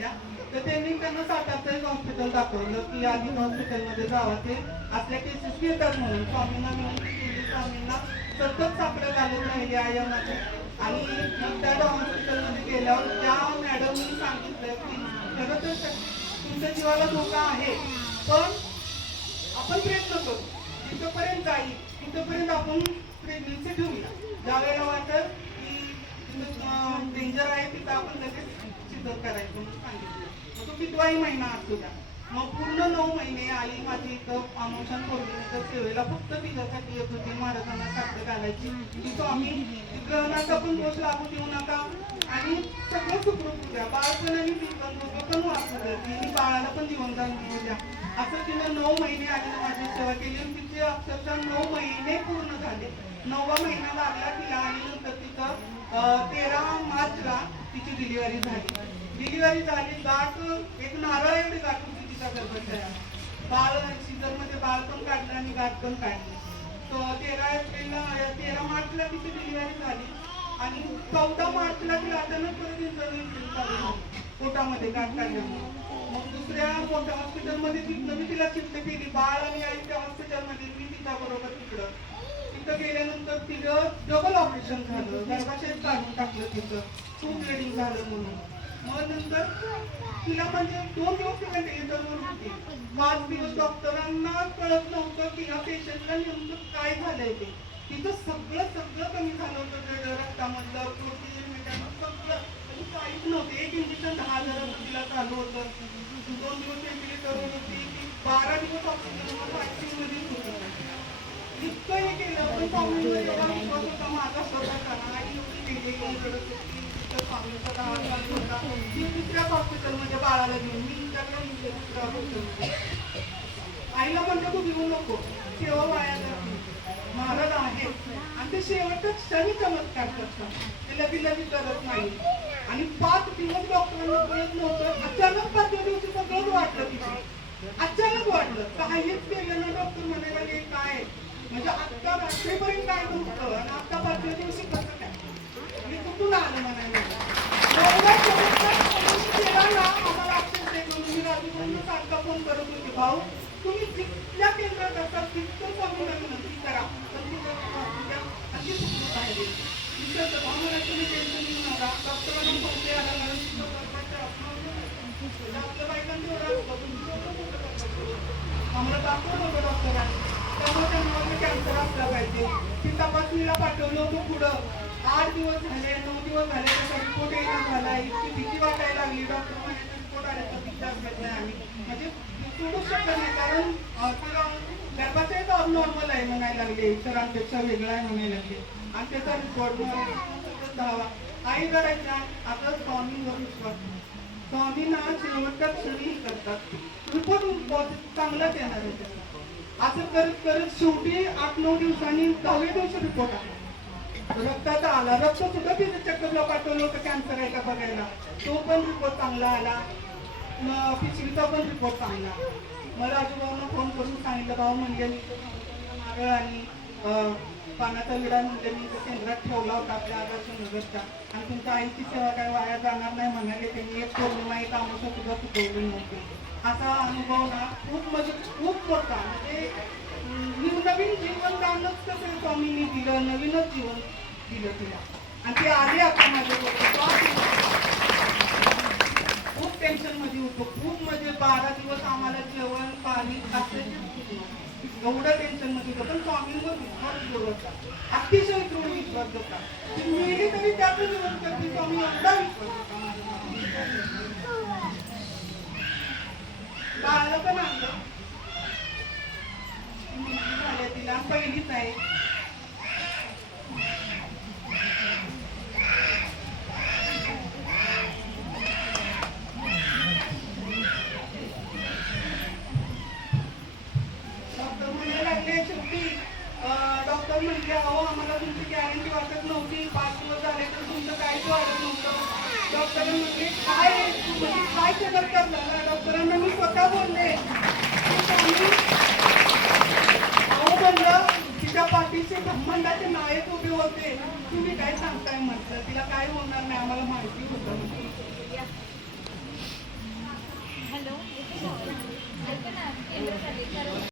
गेल्या तर त्यांनी त्यांना सातारचं एक हॉस्पिटल दाखवलं की आधी हॉस्पिटलमध्ये जावं, ते असल्या केसेस घेतात म्हणून. स्वामींना विनंती केली, स्वामींना सतत सापडे घालत राहिले आयमाचे. आणि त्या हॉस्पिटलमध्ये गेल्यावर त्या मॅडमनी सांगितलं की खरं तर तुमच्या जीवाला धोका आहे, पण आपण प्रयत्न करू, तिथपर्यंत जाईल तिथपर्यंत आपण प्रेग्नन्सी ठेवूया. ज्यावेळेला वाटत की डेंजर आहे तिथं आपण लगेच सिद्ध करायचं म्हणून सांगितलं. मग तो कितवाही महिना असू द्या. मग पूर्ण 9 महिने आई माझी इथं अमावस्यान पौर्णिमेच्या सेवेला फक्त तिच्यासाठी येत होती. महाराजांना साखर घालायची की स्वामी ग्रहणाचा पण दोष लागू देऊ नका आणि सगळं सुखरूप द्या, बाळपण आणि ती पण दोघं पण वाचू द्या, तिने बाळाला पण जीवनदान देऊ द्या. असं तिनं 9 महिने आईने माझी सेवा केली आणि तिचे अक्षरशः 9 महिने पूर्ण झाले. 9वा महिना लागला तिला आणि नंतर तिथं 13 मार्चला तिची डिलिव्हरी झाली. डिलिव्हरी झाली, गाठ एक नारळ एवढी गाठ होती तिच्या गर्भाशयात. बाळ सीझरमध्ये बाळ पण काढलं आणि गाठ पण काढली. तो 13 मार्चला तिची डिलिव्हरी झाली आणि 14 मार्चला तिला अचानक परत इंटरव्ह्यू चालू झाली पोटामध्ये गाठ काढल्यामुळे. मग दुसऱ्या मोठ्या हॉस्पिटलमध्ये तिथं तिला शिफ्ट केली. बाळ आणि आईच्या हॉस्पिटलमध्ये मी तिच्याबरोबर तिथं गेल्यानंतर तिचं डबल ऑपरेशन झालं, गर्भाशय काढून टाकलं तिचं, खूप ब्लिडिंग झालं म्हणून. मग नंतर तिला म्हणजे 2 दिवस व्हेंटिलेटरवर होती. 5 दिवस डॉक्टरांना कळत नव्हतं की या पेशंटला नेमकं काय झालंय ते. तिथं सगळं कमी झालं होतं, रक्तामधलं प्रोटीन सगळं काहीच नव्हतं. एक इंजेक्शन 10,000 तिला चालू होतं. 2 दिवस व्हेंटिलेटरवर होती, 12 दिवस ऑक्सिजनवर ICU मध्ये होती. इतकं हे केलं पण स्वामींवर एवढा विश्वास होता माझा स्वतःचा. आई एवढी वेगळी करत होती, स्वामींचा दहा चालू होता. ती दुसऱ्याच हॉस्पिटलमध्ये बाळाला घेऊन मी तिच्याकडे दुसऱ्या हॉस्पिटलमध्ये आईला म्हणतो तू घेऊ नको, सेवा वाया जाते, महाराज आहे. आणि ते शेवटच्या क्षणी चमत्कार करतात, ते लगी करत नाही. आणि 5 दिवस डॉक्टरांना कळत नव्हतं. अचानक 5व्या दिवशी सगळंच वाटलं तिथे, अचानक वाटलं. काहीच केलं ना डॉक्टर म्हणायला लागले काय म्हणजे आत्ता रात्रीपर्यंत काय नव्हतं आणि आता 5व्या दिवशी कसं काय मी कुठून आलं म्हणायला. एवढा चमत्कार केला ना आम्हाला अक्षर ते म्हणून मी राजूकडून सारखा फोन करत होते, भाऊ तुम्ही जिथल्या केंद्रात असतात तिथं स्वामींना विनंती करा, पण अशी सुखरूप आहे. विसरतं भाऊ मला तुम्ही टेन्शन घेऊ नका, डॉक्टरांना फोन ते आला कारण आपल्या बायकांनी एवढा आम्हाला दाखवलं होतं डॉक्टरांनी. त्यामुळे त्यांना कॅन्सर असला पाहिजे. ती तपासणीला पाठवलं होतं पुढं. 8 दिवस झाले, 9 दिवस झाले, त्याचा रिपोर्ट येणं झाला. इतकी भीती वाटायला लागली. डॉक्टर म्हणायचा रिपोर्ट आले तर विचार घेत नाही आम्ही, म्हणजे सोडू शकत नाही कारण गर्भाशयच अबनॉर्मल आहे म्हणायला लागले, इतरांपेक्षा वेगळा आहे म्हणायला लागले. आणि त्याचा रिपोर्ट धावा आई करायचा. आता स्वामींवर विश्वास, स्वामींना शेवटच्या क्षणी करतात, रिपोर्ट चांगलाच येणार आहे त्याचा. असं करत करत शेवटी 8-9 दिवसांनी 10व्या दिवशी रिपोर्ट आला, रक्ताचा आला. रक्त सुद्धा तिथे चेकअपला पाठवलं होतं कॅन्सर आहे का बघायला, तो पण रिपोर्ट चांगला आला. पिशवीचा पण रिपोर्ट चांगला. मग राजूभाऊंना फोन करून सांगितलं, भाऊ म्हणजे मी नारळ आणि पानाचा विडा म्हणजे मी केंद्रात ठेवला होता आपल्या आदर्शनगरच्या आणि तुमच्या आईची सेवा काय वाया जाणार नाही म्हणाले. त्यांनी एक पौर्णिमा एक आमोशा सुद्धा चुकवली नव्हती. असा अनुभव ना खूप म्हणजे खूप मोठा, म्हणजे नवीन जीवनदानच कसं स्वामींनी दिलं, नवीनच जीवन दिलं तिला. आणि ते आले आता माझ्याबरोबर. खूप टेन्शन मध्ये होतो, खूप म्हणजे 12 दिवस आम्हाला जेवण पाणी एवढं टेन्शन मध्ये होतं. पण स्वामींवर विश्वास होता, अतिशय दृढ विश्वास होता. मेली तरी त्यातून जीवन करते स्वामी, एवढा विश्वास होता माझ्या. बाळाला पण आणलं, झाल्या तिला पहिलीच आहे. डॉक्टर म्हणायला लागले शेवटी, डॉक्टर म्हणजे अहो आम्हाला तुमची गॅरंटी वाटत नव्हती, 5 दिवस झाले तर तुमचं काहीच वाटत नव्हतं. डॉक्टरांनी म्हणजे काय चेकअप करणार. डॉक्टरांना मी स्वतः बोलले, अहो म्हणलं तिच्या पाठीचे ब्रह्मांडाचे नायक उभे होते, तुम्ही काय सांगताय म्हटलं, तिला काय होणार नाही आम्हाला माहिती होतं. केंद्र चालेल कारण